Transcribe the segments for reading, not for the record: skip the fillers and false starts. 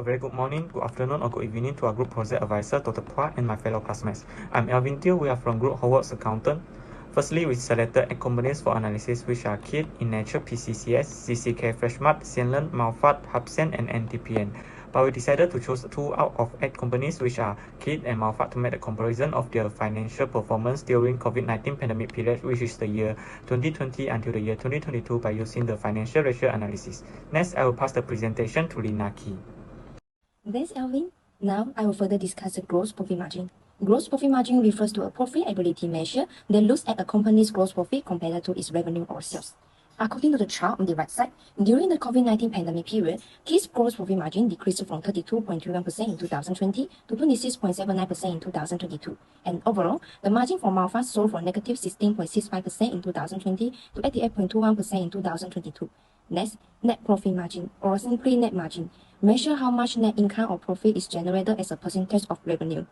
A very good morning, good afternoon, or good evening to our group project advisor, Dr. Phua, and my fellow classmates. I'm Alvin Teo. We are from Group Hogwarts Accountant. Firstly, we selected 8 companies for analysis, which are KIT, InNature, PCCS, CCK Freshmart, Sienland, Malfat, Hubsen, and NTPN. But we decided to choose 2 out of 8 companies, which are KIT and Malfat, to make a comparison of their financial performance during COVID-19 pandemic period, which is the year 2020 until the year 2022, by using the financial ratio analysis. Next, I will pass the presentation to Linaki. Thanks, Alvin. Now, I will further discuss the gross profit margin. Gross profit margin refers to a profitability measure that looks at a company's gross profit compared to its revenue or sales. According to the chart on the right side, during the COVID-19 pandemic period, KIT's gross profit margin decreased from 32.21% in 2020 to 26.79% in 2022. And overall, the margin for Malfat sold from negative 16.65% in 2020 to 88.21% in 2022. Next, net profit margin, or simply net margin, measure how much net income or profit is generated as a percentage of revenue.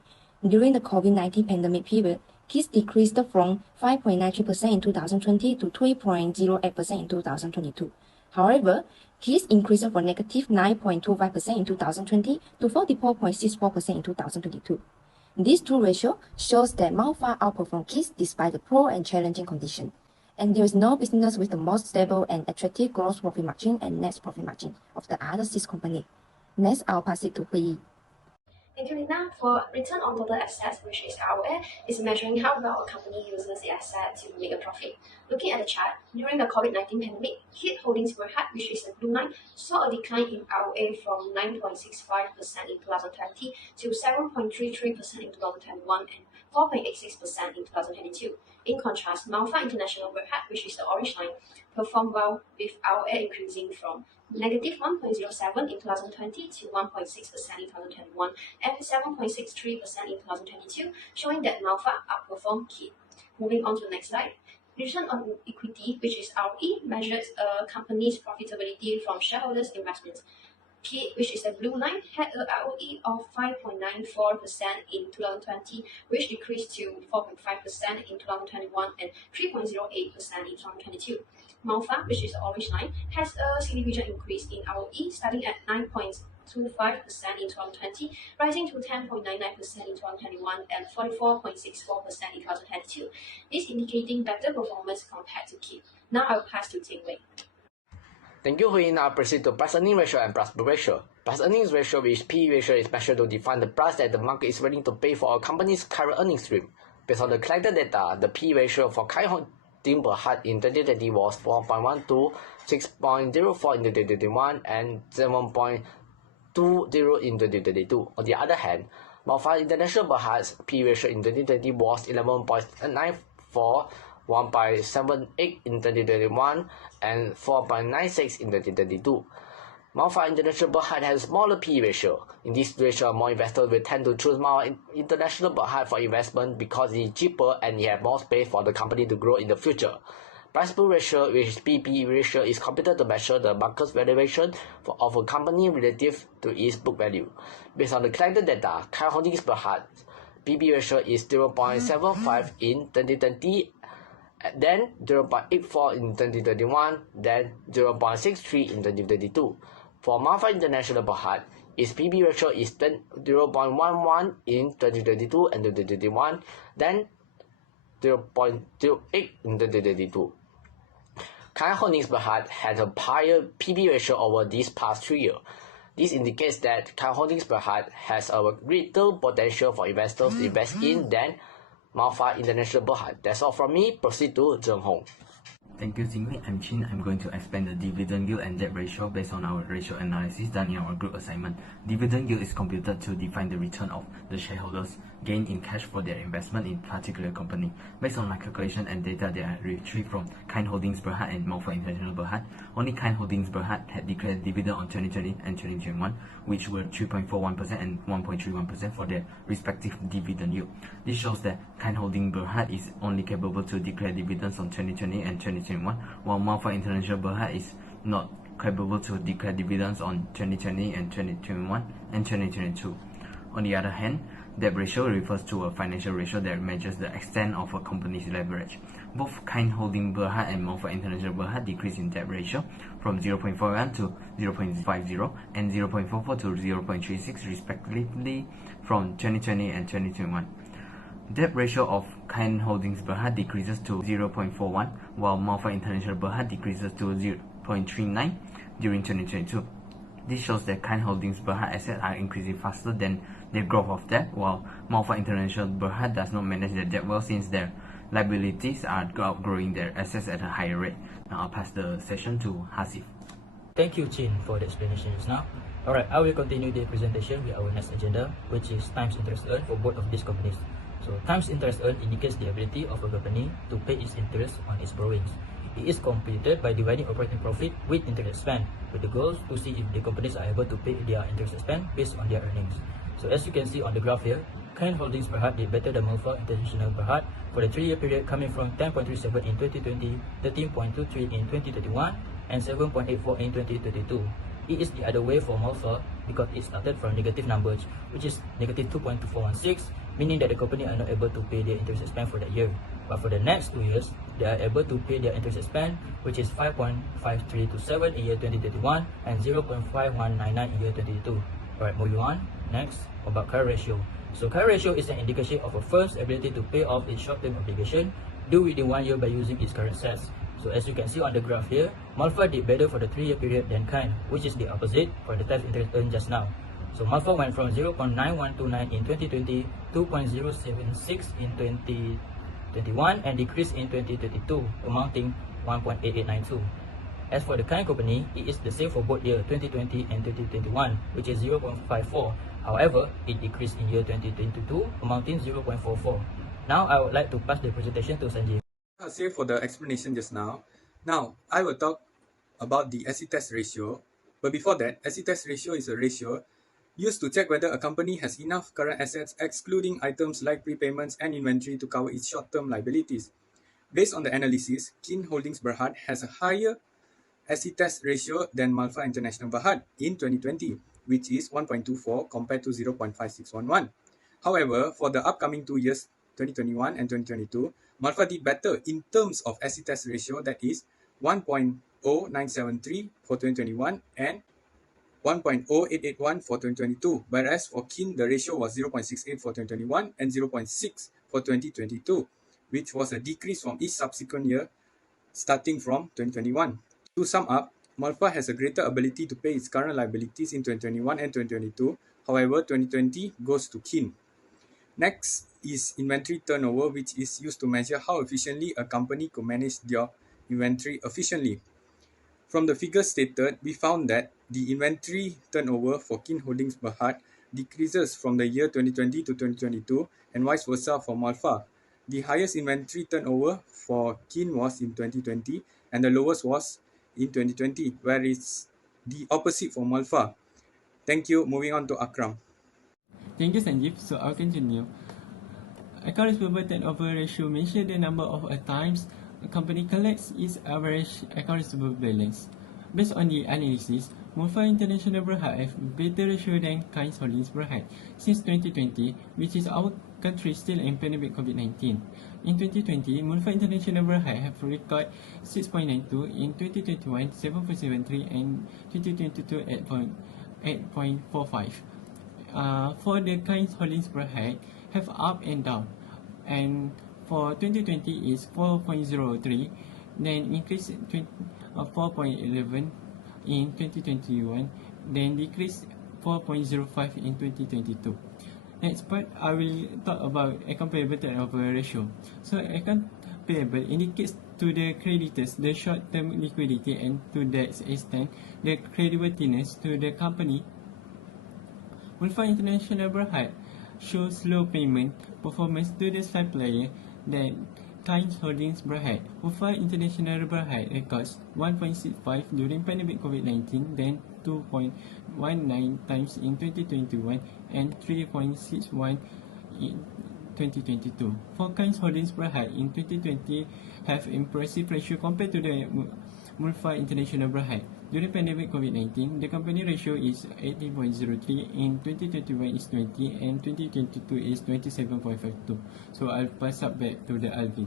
During the COVID-19 pandemic period, KIT decreased from 5.93% in 2020 to 3.08% in 2022. However, KIT increased from negative 9.25% in 2020 to 44.64% in 2022. This two ratio shows that Malfat outperformed KIT despite the poor and challenging conditions. And there is no business with the most stable and attractive gross profit margin and net profit margin of the other 6 companies. Next, I'll pass it to Hui. Thank you, Lina. For return on total assets, which is ROA, is measuring how well a company uses the asset to make a profit. Looking at the chart, during the COVID-19 pandemic, KIT Holdings Berhad, which is the blue line, saw a decline in ROA from 9.65% in 2020 to 7.33% in 2021 and 4.86% in 2022. In contrast, Malfat International Berhad, which is the orange line, performed well with ROA increasing from negative 1.07 in 2020 to 1.6% in 2021 and 7.63% in 2022, showing that Malfat outperformed KIT. Moving on to the next slide. Return on equity, which is ROE, measures a company's profitability from shareholders' investments. KIT, which is the blue line, had a ROE of 5.94% in 2020, which decreased to 4.5% in 2021 and 3.08% in 2022. Malfat, which is the orange line, has a significant increase in ROE, starting at 9.25% in 2020, rising to 10.99% in 2021 and 44.64% in 2022. This indicating better performance compared to KIT. Now I will pass to Ting Wei. Thank you, Hui. Now proceed to price earnings ratio and price book ratio. Price earnings ratio, which P/E ratio, is measured to define the price that the market is willing to pay for a company's current earnings stream. Based on the collected data, the P/E ratio for KIT Holdings Berhad in 2020 was 4.12, 6.04 in 2021, and 7.20 in 2022. On the other hand, Malfat International Berhad's P/E ratio in 2020 was 11.94, 1.78 in 2021, and 4.96 in 2022. Malfat International Berhad has a smaller P/E ratio. In this ratio, more investors will tend to choose Malfat International Berhad for investment because it is cheaper and it has more space for the company to grow in the future. Price book ratio, which is P/E ratio, is computed to measure the market valuation of a company relative to its book value. Based on the collected data, KIT Holdings Berhad P/E ratio is 0.75 in 2020, then 0.84 in 2021, then 0.63 in 2022. For Malfat International Berhad, its P/E ratio is 0.11 in 2022 and 2021, then 0.08 in 2022. KIT Holdings Berhad had a higher P/E ratio over these past 3 years. This indicates that KIT Holdings Berhad has a greater potential for investors to invest in than Malfat International Berhad. That's all from me. Proceed to Zheng Hong. Thank you, Jingwei. I'm Chin. I'm going to explain the dividend yield and debt ratio based on our ratio analysis done in our group assignment. Dividend yield is computed to define the return of the shareholders gain in cash for their investment in particular company. Based on my calculation and data that I retrieved from KIT Holdings Berhad and Malfat International Berhad, only KIT Holdings Berhad had declared dividend on 2020 and 2021, which were 3.41% and 1.31% for their respective dividend yield. This shows that KIT Holdings Berhad is only capable to declare dividends on 2020 and 2021, while Malfat International Berhad is not capable to declare dividends on 2020 and 2021 and 2022. On the other hand, debt ratio refers to a financial ratio that measures the extent of a company's leverage. Both Kind Holding Berhad and Malfa International Berhad decreased in debt ratio from 0.41 to 0.50 and 0.44 to 0.36 respectively from 2020 and 2021. Debt ratio of Kind Holdings Berhad decreases to 0.41, while Malfa International Berhad decreases to 0.39 during 2022. This shows that Kind Holdings Berhad assets are increasing faster than the growth of debt, while Malfa International Berhad does not manage their debt well since their liabilities are outgrowing their assets at a higher rate. Now I'll pass the session to Hasif. Thank you, Chin, for the explanation just now. Alright, I will continue the presentation with our next agenda, which is times interest earned for both of these companies. So, times interest earned indicates the ability of a company to pay its interest on its borrowings. It is computed by dividing operating profit with interest expense, with the goal to see if the companies are able to pay their interest expense based on their earnings. So, as you can see on the graph here, Kind Holdings Berhad did better than Malfa International Berhad for the 3-year period, coming from 10.37 in 2020, 13.23 in 2021, and 7.84 in 2022. It is the other way for Malfa because it started from negative numbers, which is negative 2.2416, meaning that the company are not able to pay their interest expense for that year. But for the next 2 years, they are able to pay their interest expense, which is 5.5327 in year 2021 and 0.5199 in year 2022. Alright, moving on. Next, about current ratio. So current ratio is an indication of a firm's ability to pay off its short-term obligation due within 1 year by using its current assets. So as you can see on the graph here, Malfa did better for the 3-year period than Kind, which is the opposite for the times interest earned just now. So Malfa went from 0.9129 in 2020 to 0.076 in 2021 and decreased in 2022, amounting 1.8892. As for the Kind company, it is the same for both year 2020 and 2021, which is 0.54. However, it decreased in year 2022, amounting 0.44. Now I would like to pass the presentation to Sanjeev. Save for the explanation just now. Now, I will talk about the acid test ratio. But before that, acid test ratio is a ratio used to check whether a company has enough current assets excluding items like prepayments and inventory to cover its short-term liabilities. Based on the analysis, Kind Holdings Berhad has a higher acid test ratio than Malfa International Berhad in 2020, which is 1.24 compared to 0.5611. However, for the upcoming 2 years, 2021 and 2022, Malfa did better in terms of acid test ratio, that is 1.0973 for 2021 and 1.0881 for 2022, whereas for Kind the ratio was 0.68 for 2021 and 0.6 for 2022, which was a decrease from each subsequent year starting from 2021. To sum up, Malfa has a greater ability to pay its current liabilities in 2021 and 2022, however 2020 goes to Kind. Next is inventory turnover, which is used to measure how efficiently a company could manage their inventory efficiently. From the figures stated, we found that the inventory turnover for Kind Holdings Berhad decreases from the year 2020 to 2022 and vice versa for Malfa. The highest inventory turnover for Kind was in 2020 and the lowest was in 2020, whereas the opposite for Malfa. Thank you. Moving on to Akram. Thank you, Sanjeev. So I'll continue. Accounts payable turnover ratio measures the number of times a company collects its average accounts payable balance. Based on the analysis, Malfa International Berhad have better ratio than Kind Holdings Berhad since 2020, which is our country still in pandemic COVID-19. In 2020, Malfa International Berhad have recorded 6.92, in 2021 7.73, and 2022 8.45. For the Kind Holdings Berhad have up and down, and for 2020 is 4.03, then increase 4.11 in 2021, then decrease 4.05 in 2022. Next part, I will talk about account payable turnover ratio. So account payable indicates to the creditors the short-term liquidity and to that extent the creditworthiness to the company. Malfa International Berhad shows low payment performance to the supplier than Kind Holdings Berhad. Malfa International Berhad records 1.65 during pandemic COVID-19, then 2.19 times in 2021 and 3.61 in 2022. For Kind Holdings Berhad in 2020 have impressive ratio compared to the Malfa International Berhad. During pandemic COVID-19, the company ratio is 18.03, in 2021 is 20, and 2022 is 27.52. So I'll pass up back to the Alvin.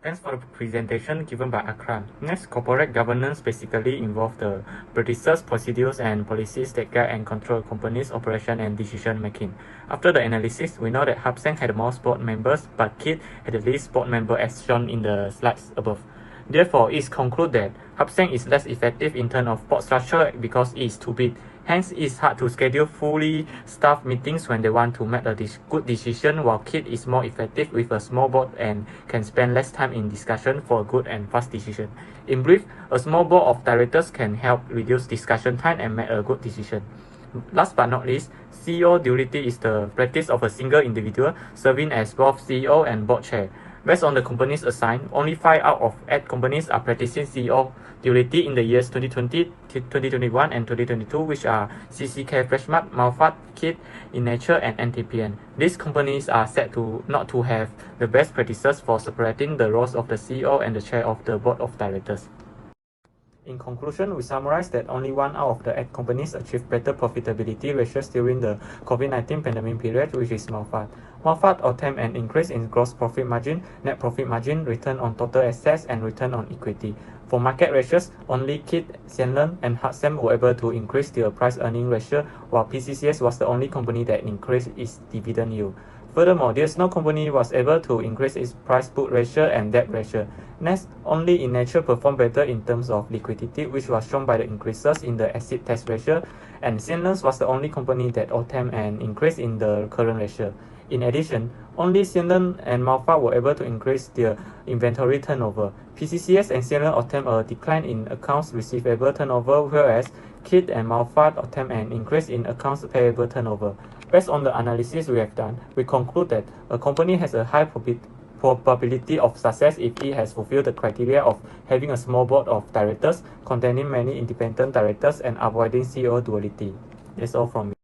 Thanks for the presentation given by Akram. Next, corporate governance basically involves the practices, procedures, and policies that guide and control a company's operation and decision making. After the analysis, we know that Hub Seng had more board members, but KIT had the least board member as shown in the slides above. Therefore, it is concluded that Hub Seng is less effective in terms of board structure because it is too big. Hence, it's hard to schedule fully staffed meetings when they want to make a good decision, while KIT is more effective with a small board and can spend less time in discussion for a good and fast decision. In brief, a small board of directors can help reduce discussion time and make a good decision. Last but not least, CEO duty is the practice of a single individual serving as both CEO and board chair. Based on the companies assigned, only 5 out of 8 companies are practicing CEO duty in the years 2020, 2021, and 2022, which are CCK Freshmart, Malfat, KIT, InNature, and NTPN. These companies are said to not to have the best practices for separating the roles of the CEO and the chair of the board of directors. In conclusion, we summarize that only 1 out of the 8 companies achieved better profitability ratios during the COVID-19 pandemic period, which is Malfat. Malfat obtained an increase in gross profit margin, net profit margin, return on total assets, and return on equity. For market ratios, only KIT, Xianleng, and Hub Seng were able to increase their price-earning ratio, while PCCS was the only company that increased its dividend yield. Furthermore, there's no company was able to increase its price-book ratio and debt ratio. Next, only InNature performed better in terms of liquidity, which was shown by the increases in the acid test ratio, and Xianleng was the only company that obtained an increase in the current ratio. In addition, only Xianleng and Malfat were able to increase their inventory turnover. PCCS and Xianleng obtained a decline in accounts receivable turnover, whereas KIT and Malfat obtained an increase in accounts payable turnover. Based on the analysis we have done, we conclude that a company has a high probability of success if it has fulfilled the criteria of having a small board of directors containing many independent directors and avoiding CEO duality. That's all from me.